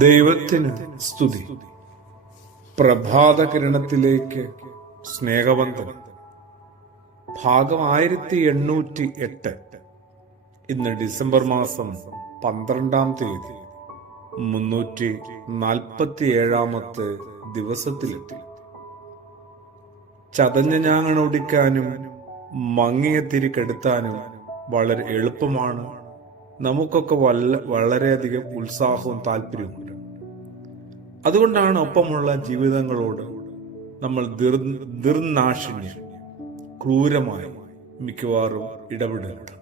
ദൈവത്തിന് സ്തുതി. പ്രഭാത കിരണത്തിലേക്ക് സ്നേഹവന്ദനം. ഭാഗം 1808. ഇന്ന് ഡിസംബർ മാസം 12-ാം തീയതി 347-ാമത്തെ ദിവസത്തിലെത്തി. ചതഞ്ഞ ഞാങ്ങണൊടിക്കാനും മങ്ങിയ തിരികെടുത്താനും വളരെ എളുപ്പമാണ്. നമുക്കൊക്കെ വളരെയധികം ഉത്സാഹവും താല്പര്യവുമുണ്ട്. അതുകൊണ്ടാണ് ഒപ്പമുള്ള ജീവിതങ്ങളോട് നമ്മൾ ദുർനാശിന്യം ക്രൂരമായി മിക്കവാറും ഇടപെടുന്നുണ്ട്.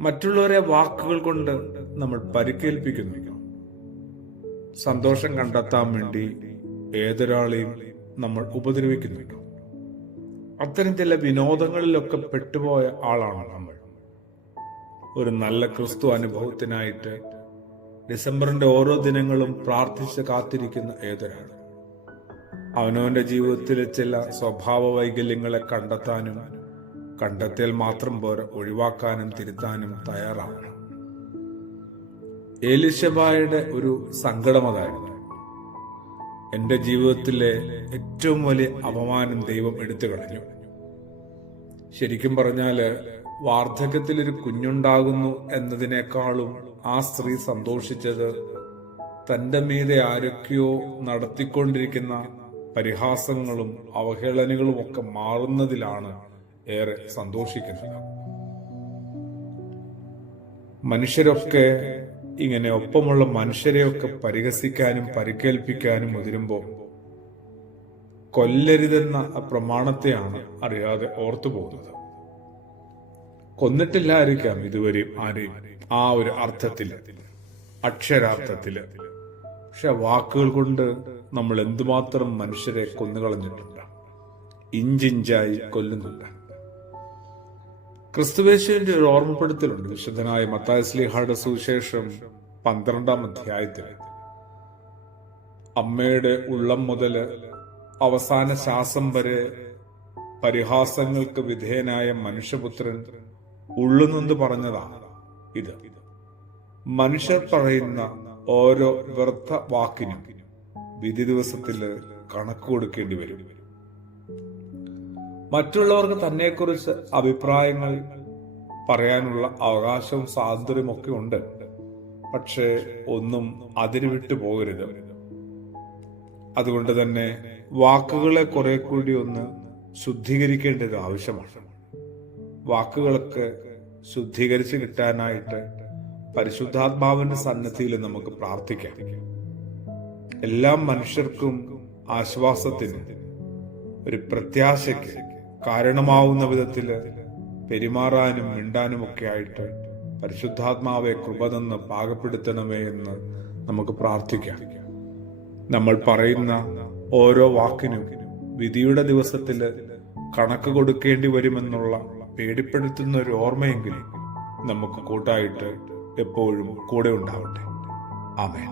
മറ്റുള്ളവരെ വാക്കുകൾ കൊണ്ട് നമ്മൾ പരിക്കേൽപ്പിക്കുന്നു. സന്തോഷം കണ്ടെത്താൻ വേണ്ടി ഏതൊരാളെയും നമ്മൾ ഉപദ്രവിക്കുന്നുണ്ട്. അത്തരം ചില വിനോദങ്ങളിലൊക്കെ പെട്ടുപോയ ആളാണ് നമ്മൾ. ഒരു നല്ല ക്രിസ്തു അനുഭവത്തിനായിട്ട് ഡിസംബറിന്റെ ഓരോ ദിനങ്ങളും പ്രാർത്ഥിച്ച് കാത്തിരിക്കുന്ന ഏതൊരാൾ അവനവന്റെ ജീവിതത്തിലെ ചില സ്വഭാവ വൈകല്യങ്ങളെ കണ്ടെത്താനും കണ്ടെത്തിയാൽ മാത്രം പോരാ ഒഴിവാക്കാനും തിരുത്താനും തയ്യാറാവണം. എലീശബായുടെ ഒരു സങ്കടം അതായിരുന്നു. എന്റെ ജീവിതത്തിലെ ഏറ്റവും വലിയ അപമാനം ദൈവം എടുത്തു കളഞ്ഞു. ശരിക്കും പറഞ്ഞാല് വാർദ്ധക്യത്തിൽ ഒരു കുഞ്ഞുണ്ടാകുന്നു എന്നതിനേക്കാളും ആ സ്ത്രീ സന്തോഷിച്ചത് തന്റെ മീതെ ആരൊക്കെയോ നടത്തിക്കൊണ്ടിരിക്കുന്ന പരിഹാസങ്ങളും അവഹേളനകളും ഒക്കെ മാറുന്നതിലാണ് ഏറെ സന്തോഷിക്കുന്നത്. മനുഷ്യരൊക്കെ ഇങ്ങനെ ഒപ്പമുള്ള മനുഷ്യരെയൊക്കെ പരിഹസിക്കാനും പരിക്കേൽപ്പിക്കാനും മുതിരുമ്പോൾ കൊല്ലരുതെന്ന പ്രമാണത്തെയാണ് അറിയാതെ ഓർത്തുപോകുന്നത്. കൊന്നിട്ടില്ലായിരിക്കാം ഇതുവരെയും ആരെയും ആ ഒരു അർത്ഥത്തില്, അക്ഷരാർത്ഥത്തില്. പക്ഷെ വാക്കുകൾ കൊണ്ട് നമ്മൾ എന്തുമാത്രം മനുഷ്യരെ കൊന്നുകളഞ്ഞിട്ടുണ്ട്, ഇഞ്ചിഞ്ചായി കൊല്ലുന്നുണ്ട്. ക്രിസ്തുവേശുവിന്റെ ഒരു ഓർമ്മപ്പെടുത്തലുണ്ട് വിശുദ്ധനായ മത്തായി ശ്ലീഹായുടെ സുവിശേഷം 12-ാം അധ്യായത്തിൽ. അമ്മയുടെ ഉള്ളം മുതല് അവസാന ശ്വാസം വരെ പരിഹാസങ്ങൾക്ക് വിധേയനായ മനുഷ്യപുത്രൻ ഉള്ളുനൊന്ന് പറഞ്ഞതാണ് ഇത്. മനുഷ്യർ പറയുന്ന ഓരോ വ്യർത്ഥ വാക്കിനും വിധി ദിവസത്തില് കണക്ക് കൊടുക്കേണ്ടി വരും. മറ്റുള്ളവർക്ക് തന്നെക്കുറിച്ച് അഭിപ്രായങ്ങൾ പറയാനുള്ള അവകാശവും സ്വാതന്ത്ര്യവും ഒക്കെ ഉണ്ട്. പക്ഷേ ഒന്നും അതിരുവിട്ടു പോകരുത്. അതുകൊണ്ട് തന്നെ വാക്കുകളെ കുറെ കൂടി ഒന്ന് ശുദ്ധീകരിക്കേണ്ടത് ആവശ്യമാണ്. വാക്കുകളൊക്കെ ശുദ്ധീകരിച്ച് കിട്ടാനായിട്ട് പരിശുദ്ധാത്മാവിന്റെ സന്നദ്ധിയിൽ നമുക്ക് പ്രാർത്ഥിക്കാം. എല്ലാ മനുഷ്യർക്കും ആശ്വാസത്തിന്, ഒരു പ്രത്യാശയ്ക്ക് കാരണമാവുന്ന വിധത്തില് പെരുമാറാനും മിണ്ടാനും ഒക്കെ ആയിട്ട് പരിശുദ്ധാത്മാവെ കൃപ തന്ന് പാകപ്പെടുത്തണമേ എന്ന് നമുക്ക് പ്രാർത്ഥിക്കാം. നമ്മൾ പറയുന്ന ഓരോ വാക്കിനും വിധിയുടെ ദിവസത്തില് കണക്ക് കൊടുക്കേണ്ടി വരുമെന്നുള്ള പേടിപ്പെടുത്തുന്ന ഒരു ഓർമ്മയെങ്കിലും നമുക്ക് കൂട്ടായിട്ട് എപ്പോഴും കൂടെ ഉണ്ടാവട്ടെ. ആമേൻ.